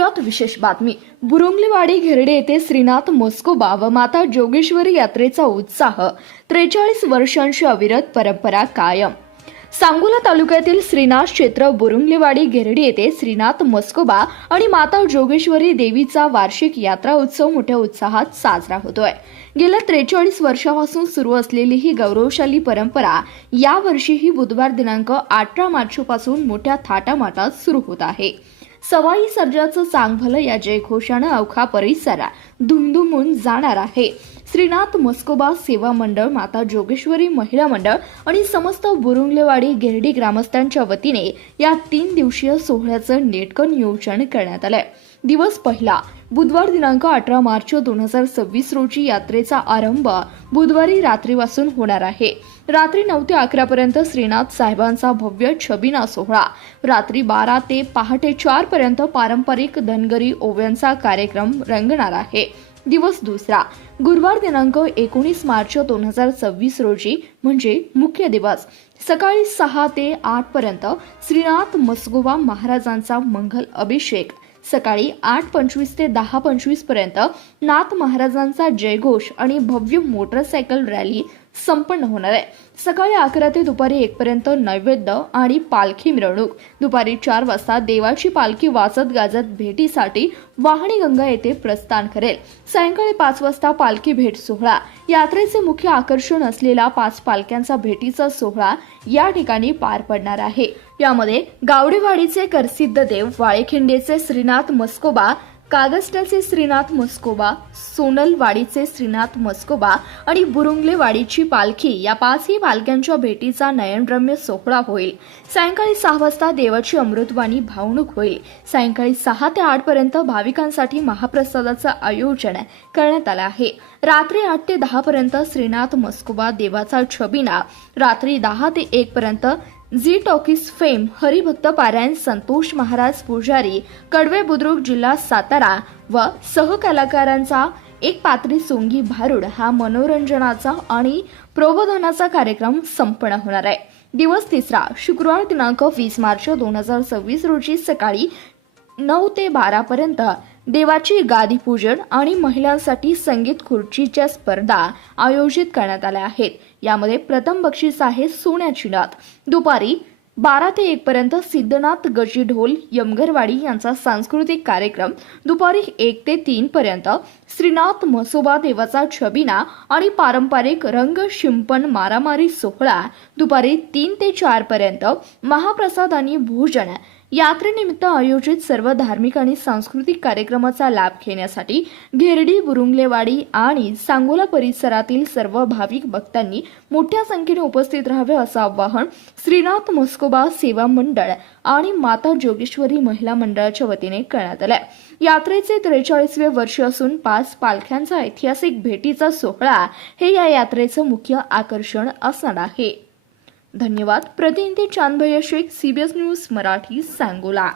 पाहुयात विशेष बातमी। बुरुंगलेवाडी घेरडे येथे श्रीनाथ म्हस्कोबा व माता जोगेश्वरी यात्रेचा उत्साह। 43 वर्षांची अविरत परंपरा कायम। सांगोला तालुक्यातील श्रीनाथ क्षेत्र बुरुंगलेवाडी घेरडे येथे श्रीनाथ म्हस्कोबा आणि माता जोगेश्वरी देवीचा वार्षिक यात्रा उत्सव मोठ्या उत्साहात साजरा होतोय। गेल्या 43 वर्षांपासून सुरू असलेली ही गौरवशाली परंपरा यावर्षीही बुधवार दिनांक 18 मार्चपासून मोठ्या थाटामाटात सुरू होत आहे। सवाई सर्जाचं चांग भलं या जयघोषानं अवघा परिसर दुमदुमून जाणार आहे। श्रीनाथ म्हस्कोबा सेवा मंडळ, माता जोगेश्वरी महिला मंडळ आणि समस्त बुरुंगलेवाडी घेरडी ग्रामस्थांच्या वतीने या 3 दिवसीय सोहळ्याचं नेटकं नियोजन करण्यात आलंय। दिवस पहिला बुधवार दिनांक 18 मार्च 2026 रोजी यात्रेचा आरंभ बुधवारी रात्रीपासून होणार आहे। रात्री 9 ते 11 पर्यंत श्रीनाथ साहेबांचा भव्य छबिना सोहळा, रात्री 12 ते पहाटे 4 पर्यंत पारंपरिक धनगरी ओव्यांचा कार्यक्रम रंगणार आहे। दिवस दुसरा गुरुवार दिनांक 19 मार्च 2026 रोजी म्हणजे मुख्य दिवस, सकाळी 6 ते 8 पर्यंत श्रीनाथ म्हस्कोबा महाराजांचा मंगल अभिषेक, सकाळी 8:25 ते 10:25 पर्यंत नाथ महाराजांचा जयघोष आणि भव्य मोटरसायकल रॅली संपन्न होणार आहे। सकाळी 11 ते दुपारी 1 पर्यंत नैवेद्य आणि पालखी मिरवणूक, दुपारी 4 वाजता देवाची पालखी वाजत गाजत भेटीसाठी वाहणी गंगा येथे प्रस्थान करेल। सायंकाळी 5 वाजता पालखी भेट सोहळा, यात्रेचे मुख्य आकर्षण असलेला 5 पालख्यांचा भेटीचा सोहळा या ठिकाणी पार पडणार आहे। यामध्ये गावडेवाडीचे प्रसिद्ध देव, वाळेखिंडेचे श्रीनाथ म्हस्कोबा, कागस्टाचे श्रीनाथ म्हस्कोबा, सोनलवाडीचे श्रीनाथ म्हस्कोबा आणि बुरुंगलेवाडीची पालखी या 5ही पालख्यांच्या भेटीचा नयनरम्य सोहळा होईल। सायंकाळी 6 वाजता देवाची अमृतवाणी भावणूक होईल। सायंकाळी 6 ते 8 पर्यंत भाविकांसाठी महाप्रसादाचं आयोजन करण्यात आलं आहे। रात्री 8 ते 10 पर्यंत श्रीनाथ म्हस्कोबा देवाचा छबिना, रात्री 10 ते 1 पर्यंत झी टॉकीज फेम हरिभक्त पारायण संतोष महाराज पुजारी, कडवे बुद्रुक, जिल्हा सातारा व सहकलाकारांचा एक पात्री सोंगी भारूड हा मनोरंजनाचा आणि प्रबोधनाचा कार्यक्रम संपन्न होणार आहे। दिवस तिसरा शुक्रवार दिनांक 20 मार्च 2026 रोजी सकाळी 9 ते 12 पर्यंत देवाची गादी पूजन आणि महिलांसाठी संगीत खुर्चीच्या स्पर्धा आयोजित करण्यात आल्या आहेत। यामध्ये प्रथम बक्षीस आहे सोन्याची नात। दुपारी 12 ते 1 पर्यंत सिद्धनाथ गजी ढोल यमगरवाडी यांचा सांस्कृतिक कार्यक्रम, दुपारी 1 ते 3 पर्यंत श्रीनाथ म्हस्कोबा देवाचा छबिना आणि पारंपरिक रंग शिंपण मारामारी सोहळा, दुपारी 3 ते 4 पर्यंत महाप्रसाद आणि भोजन। यात्रेनिमित्त आयोजित सर्व धार्मिक आणि सांस्कृतिक कार्यक्रमाचा लाभ घेण्यासाठी घेरडी, बुरुंगलेवाडी आणि सांगोला परिसरातील सर्व भाविक भक्तांनी मोठ्या संख्येने उपस्थित राहावे असं आवाहन श्रीनाथ म्हस्कोबा सेवा मंडळ आणि माता जोगेश्वरी महिला मंडळाच्या वतीने करण्यात आले। यात्रेचे 43वे वर्ष असून 5 पालख्यांचा ऐतिहासिक भेटीचा सोहळा हे या यात्रेचं मुख्य आकर्षण असणार आहे। धन्यवाद। प्रतिनिधी चांदभैया शेख, CBS न्यूज मराठी, सांगोला।